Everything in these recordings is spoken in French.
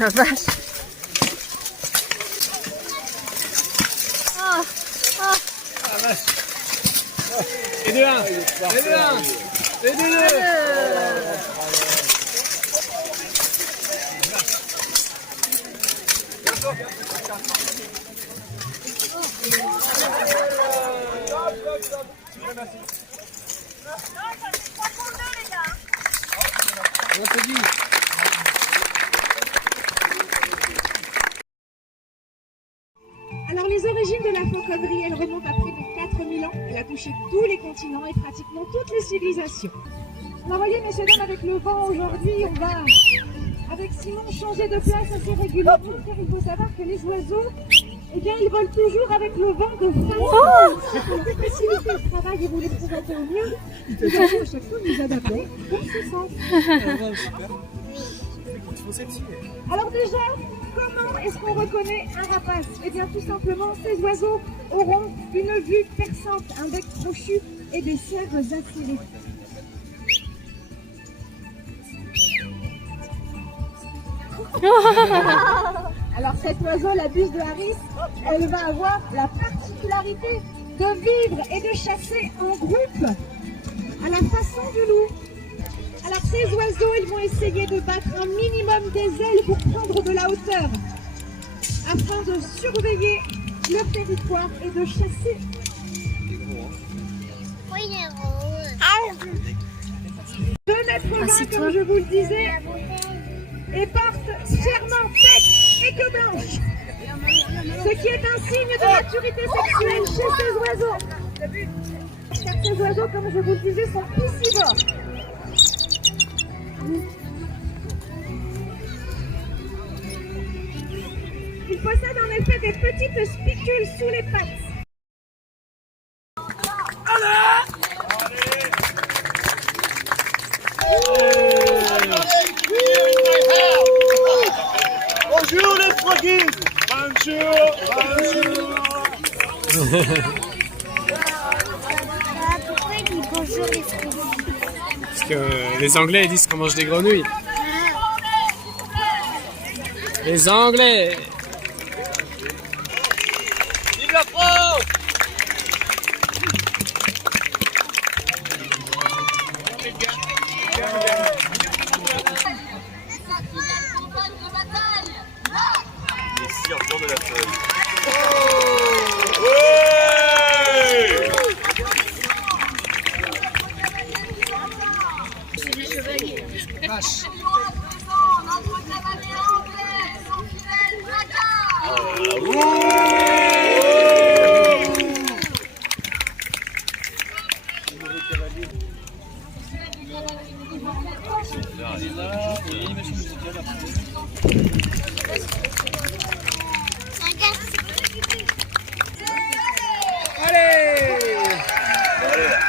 La vache. Oh, oh. La vache. Et de 1. Et de 1. Et de 2. Alors les origines de la fauconnerie, elles remontent à près de 4000 ans. Elle a touché tous les continents et pratiquement toutes les civilisations. Alors voyez messieurs dames, avec le vent aujourd'hui, on va avec Simon changer de place assez régulièrement car il faut savoir que les oiseaux, eh bien ils volent toujours avec le vent de face. Pour faciliter le travail et vous les présenter au mieux, nous allons à chaque fois nous adapter dans ce sens. Alors déjà, comment est-ce qu'on reconnaît un rapace? Eh bien tout simplement, ces oiseaux auront une vue perçante, un bec crochu et des cercles acérés. Alors cet oiseau, la buse de Harris, elle va avoir la particularité de vivre et de chasser en groupe, à la façon du loup. Alors ces oiseaux, ils vont essayer de battre un minimum des ailes pour prendre de la hauteur, afin de surveiller le territoire et de chasser. Oui, il est gros. 2 mètres 20, comme je vous le disais, et portent fièrement tête et queue blanche, ce qui est un signe de maturité sexuelle chez ces oiseaux. Car ces oiseaux, comme je vous le disais, sont piscivores. Ils possèdent en effet des petites spicules sous les pattes. Bonjour les froggies. Bonjour. Pourquoi il dit bonjour les fruits? Parce que les Anglais disent qu'on mange des grenouilles. Les Anglais. Vive la France. Merci encore de la feuille. C'est des chevaliers. Vache.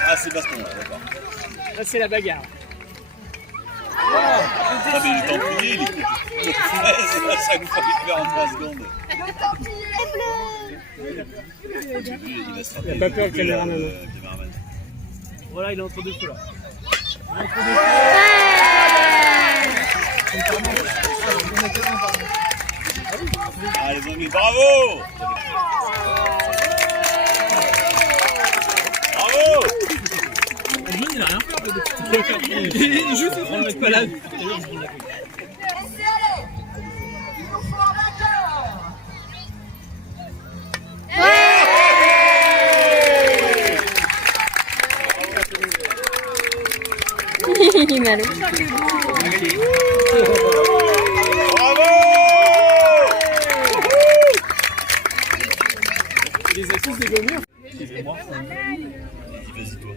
Ah, c'est baston là, d'accord. Là, c'est la bagarre. Ah, mais le templier, il est. Ça nous fait faire en 3 secondes. Il n'a pas peur le caméraman. Voilà, il est entre deux feux là. Ah, les amis, bravo! Bravo! Il n'a rien fait. Il joue tout le pas là. Il est malin. Bravo! Il les a tous dégommés. Excusez-moi. Vas-y, toi.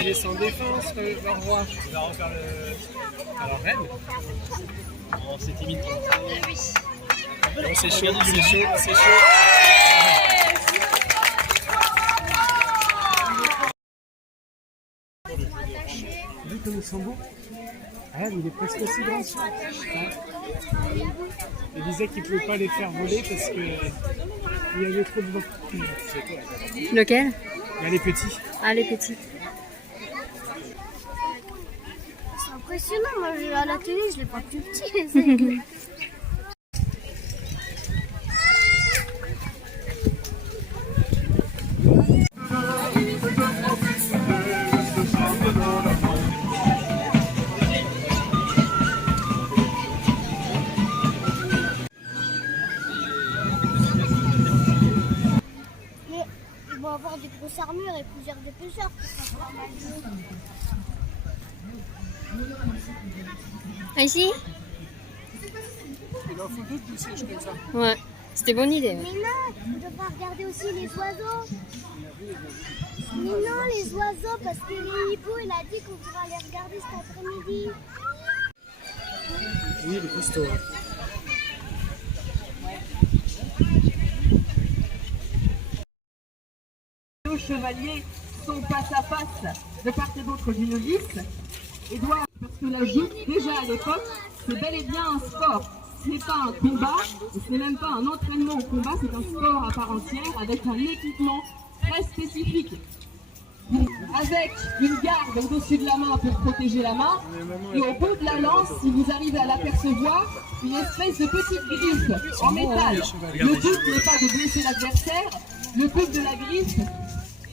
Il est sans défense, le roi. Il va refaire le. Alors, reine. Oh, c'est timide. Bon, c'est chaud, c'est chaud, c'est chaud. Vu comme ils sont beaux. Ah, mais il est presque aussi grand que ça. Ouais. Il disait qu'il ne pouvait pas les faire voler parce qu'il y avait trop de vent. Lequel? Il y a les petits. Ah, les petits. C'est impressionnant, moi à la télé je l'ai pas plus petit. Mais ils vont avoir des grosses armures et plusieurs épaisseurs pour faire pas mal de... Ah, ici? Il en faut deux poussées, je comme ça. Ouais. C'était bonne idée. Ouais. Mais non, on devra regarder aussi les oiseaux. Mais non, les oiseaux, parce que les hiboux, il a dit qu'on pourra les regarder cet après-midi. Oui, les costauds. Nos chevaliers sont face à face de part et d'autre d'une liste et doivent, parce que la joute, déjà à l'époque, c'est bel et bien un sport. Ce n'est pas un combat, ce n'est même pas un entraînement au combat, c'est un sport à part entière avec un équipement très spécifique. Avec une garde au-dessus de la main pour protéger la main, et au bout de la lance, si vous arrivez à l'apercevoir, une espèce de petite griffe en métal. Le but n'est pas de blesser l'adversaire, le but de la griffe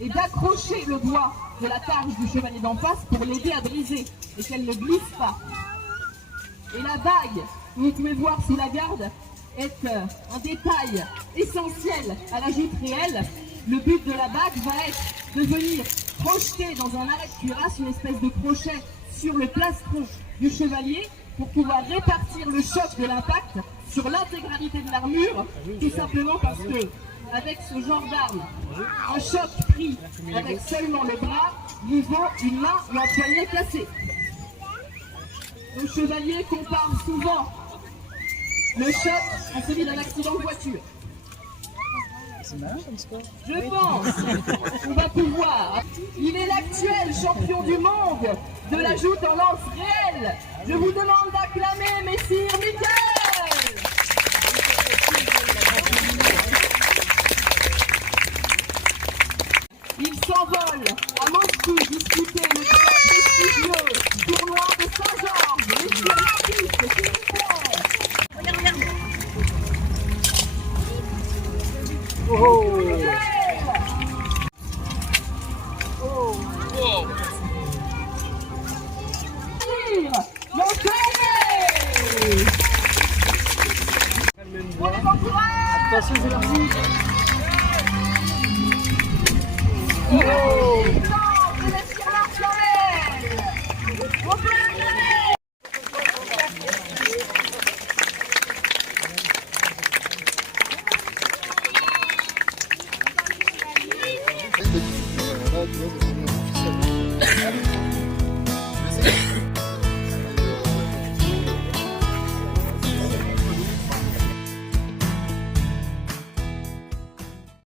est d'accrocher le doigt de la targe du chevalier d'en face pour l'aider à briser et qu'elle ne glisse pas. Et la bague, vous pouvez voir sous la garde, est un détail essentiel à la joute réelle. Le but de la bague va être de venir projeter dans un arrêt de cuirasse une espèce de crochet sur le plastron du chevalier pour pouvoir répartir le choc de l'impact sur l'intégralité de l'armure, tout simplement parce que avec ce genre d'arme, un choc pris avec seulement le bras nous vaut une main ou un poignet cassé. Le chevalier compare souvent le choc à celui d'un accident de voiture. Je pense qu'on va pouvoir. Il est l'actuel champion du monde de la joute en lance réelle. Je vous demande d'acclamer Messire Mickaël. Il s'envole à Moscou disputer le très prestigieux tournoi de Saint-Georges. Messieurs l'artiste, s'il vous plaît. Oh! On les encourage. Attention, c'est parti!